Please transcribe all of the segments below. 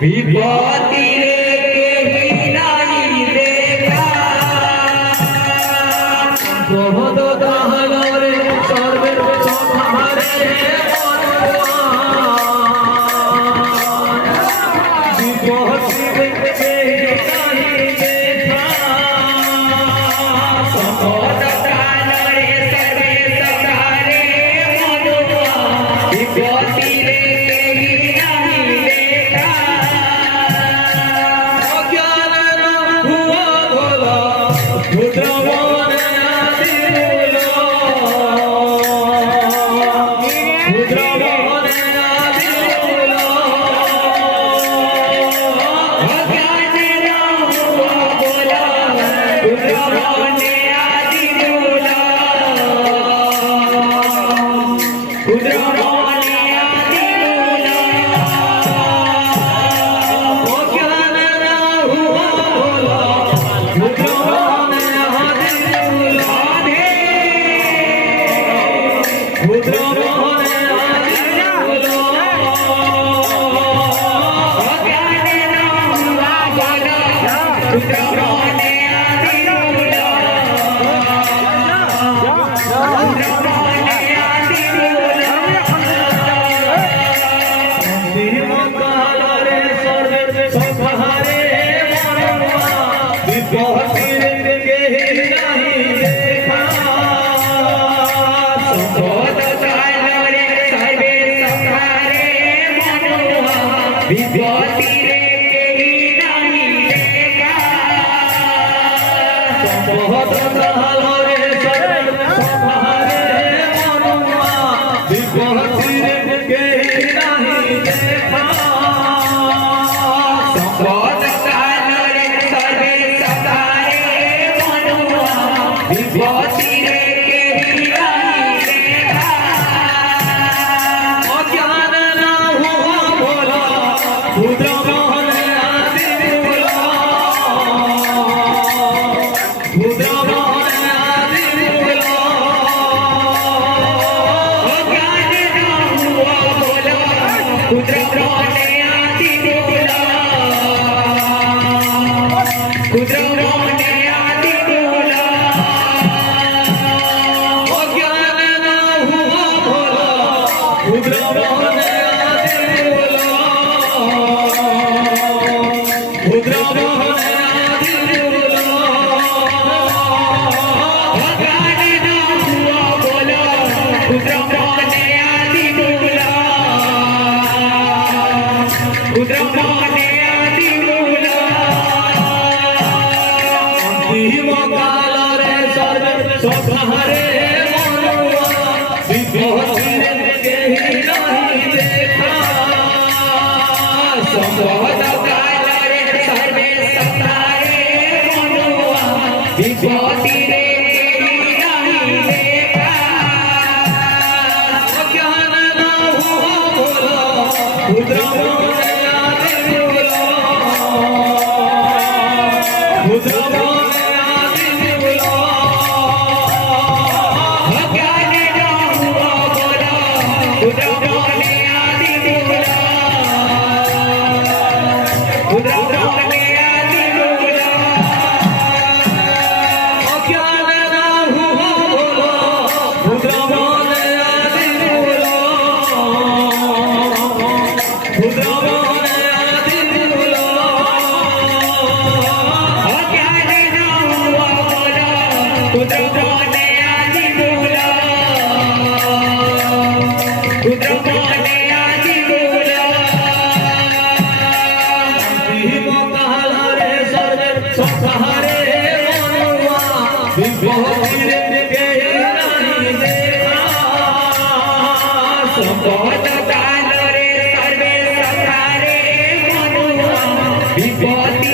विपत्ति केहि नाही देखा बहुत दहलरे सर्वे सहारे विपत्ति केहि नाही देखा बहुत दहलरे सर्वे सहारे विपत्ति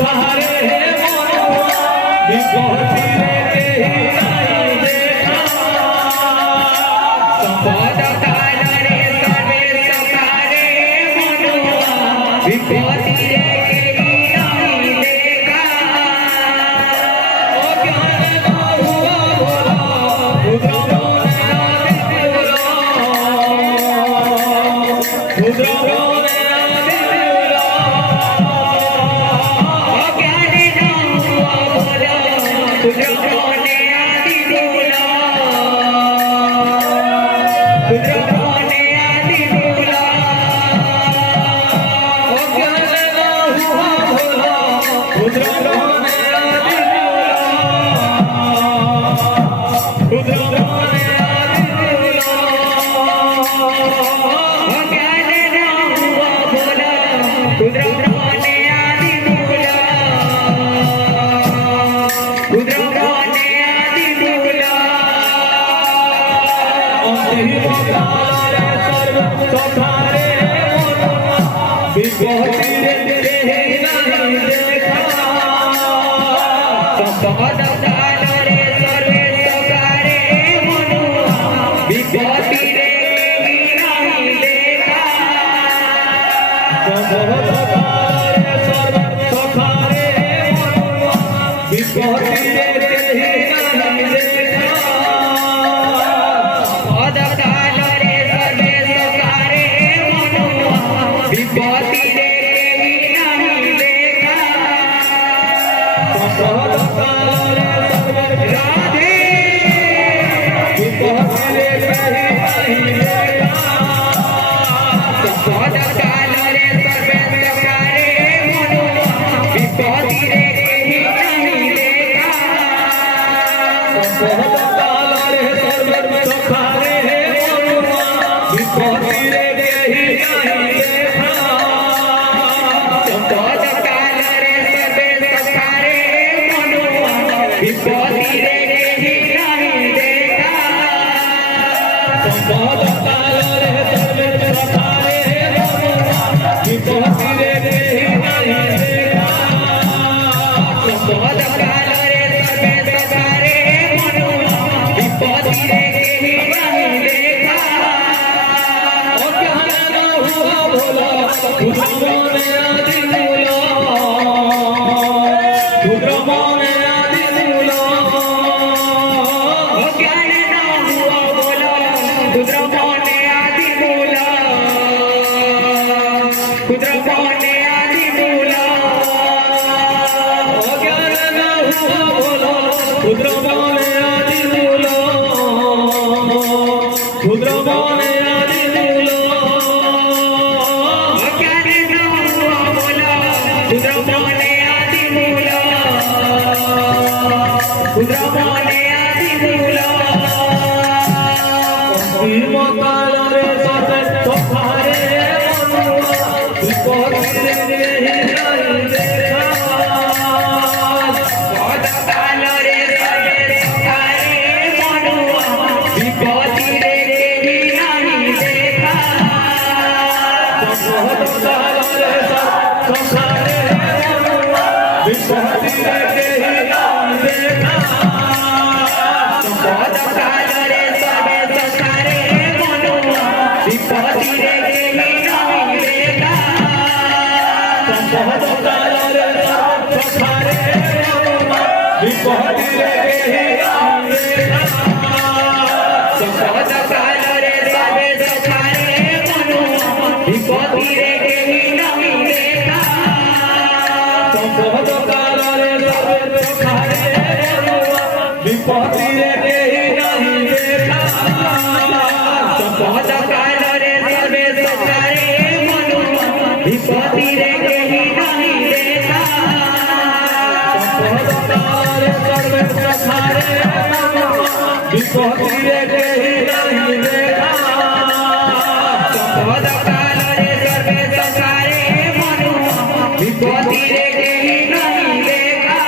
Sahara विभूति रे केहि नहीं देखा संपद काल रे सर्वे सकारे मनुआ विभूति रे केहि नहीं देखा ओ ज्ञान न हुआ भोला रुद्रमोहन आदि भोला रुद्रमोहन आदि भोला ओ ज्ञान न हुआ भोला रुद्रमोहन आदि भोला रुद्रमोहन आदि भोला ओ ज्ञान न हुआ भोला रुद्रमोहन आदि भोला रुद्रमोहन आदि भोला ओ ज्ञान न हुआ भोला रुद्रमोहन आदि भोला रुद्रमोहन आदि भोला अंतिम काल सर्व सखारे विभूति रे केहि नहीं देखा संपद काल रे सर्वे सकारे मनुआ विभूति रे केहि नहीं देखा संपद काल रे सर्व सखारे मनुआ विभूति रे केहि नहीं देखा संपद काल रे सर्वे सकारे मनुआ विभूति रे केहि नहीं देखा संपद काल रे सर्वे राधे विभूति रे केहि नहीं देखा संपद काल रे सर्वे सकारे मनुआ विभूति रे केहि नहीं देखा संपद काल रे सर्वे सखारे मनुआ विभूति रे केहि नहीं देखा संपद काल रे सर्वे सखारे मनुआ विभूति रे केहि नहीं देखा संपद काल रे सर्वे सखारे मनुआ विभूति रे केहि नहीं देखा संपद काल रे सर्वे सखारे मनुआ विभूति रे केहि नहीं देखा ओ ज्ञान न हुआ भोला रुद्रमोहन आदि भोला रुद्रमोहन आदि भोला ओ ज्ञान न हुआ भोला रुद्रमोहन आदि भोला रुद्रमोहन आदि भोला ओ ज्ञान न हुआ भोला रुद्रमोहन आदि भोला रुद्रमोहन आदि भोला ओ ज्ञान न हुआ भोला रुद्रमोहन आदि भोला रुद्रमोहन आदि भोला अंतिम काल रे सर्वे सखारे मनुआ विभूति रे केहि नहीं देखा संपद काल रे सर्वे सखारे मनुआ विभूति रे केहि नहीं देखा संपद काल रे सर्वे सखारे मनुआ विभूति रे केहि नहीं देखा संपद काल रे सर्वे सखारे मनुआ विभूति रे केहि नहीं देखा संपद काल रे सर्वे सखारे मनुआ विभूति रे केहि नहीं देखा संपद काल रे सर्वे सखारे मनुआ विभूति रे केहि नहीं देखा संपद काल रे सर्वे सखारे मनुआ विभूति रे केहि नहीं देखा संपद काल रे सर्वे सखारे मनुआ विभूति रे केहि नहीं देखा संपद काल रे सर्वे सखारे मनुआ विभूति रे केहि नहीं देखा संपद काल रे सर्वे सखारे मनुआ विभूति रे केहि नहीं देखा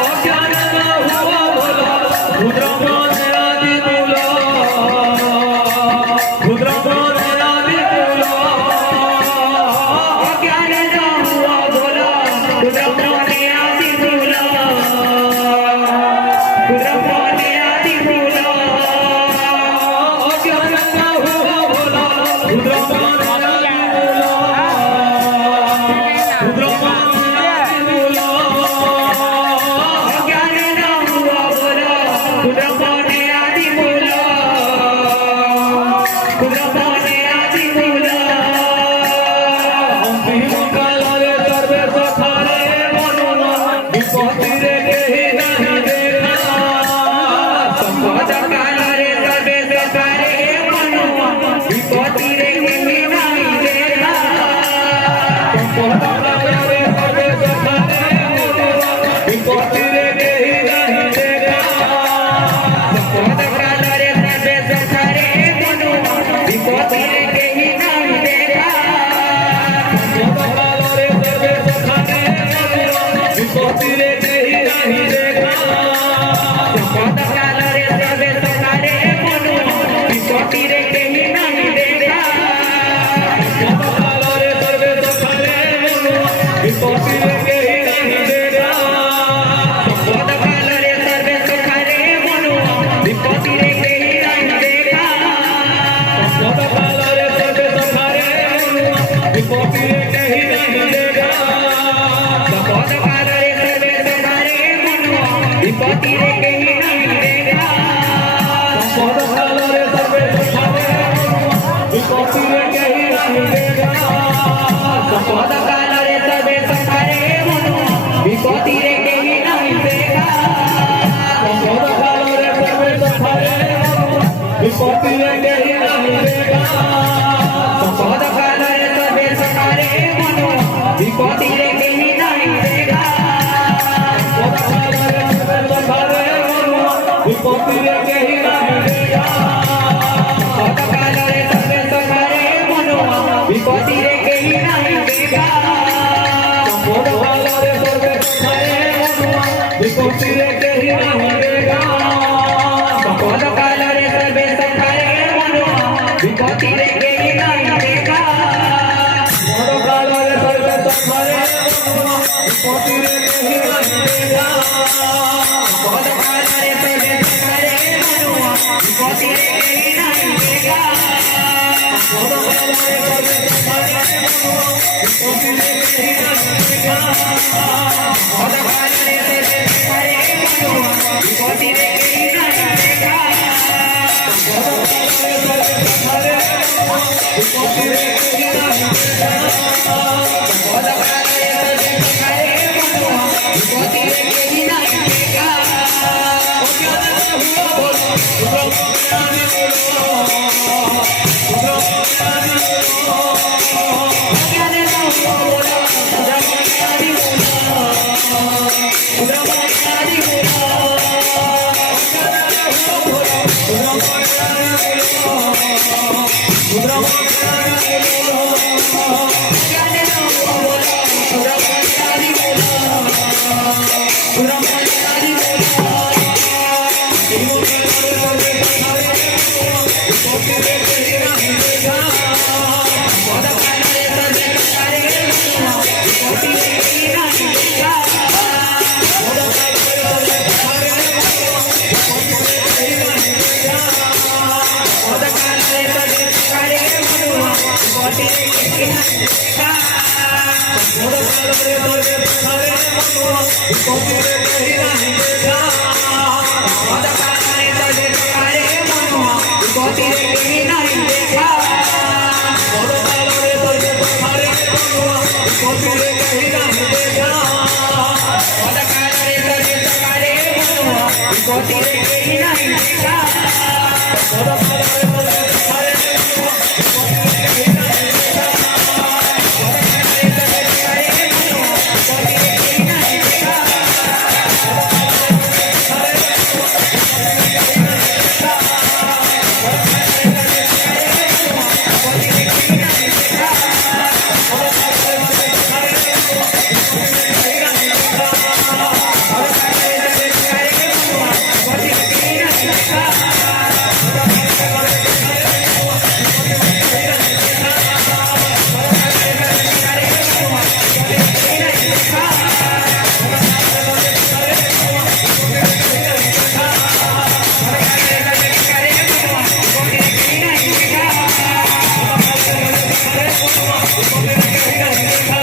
ओ ज्ञान न हुआ भोला रुद्रमोहन आदि भोला रुद्रमोहन आदि भोला ओ ज्ञान न हुआ भोला रुद्रमोहन आदि भोला Thank you.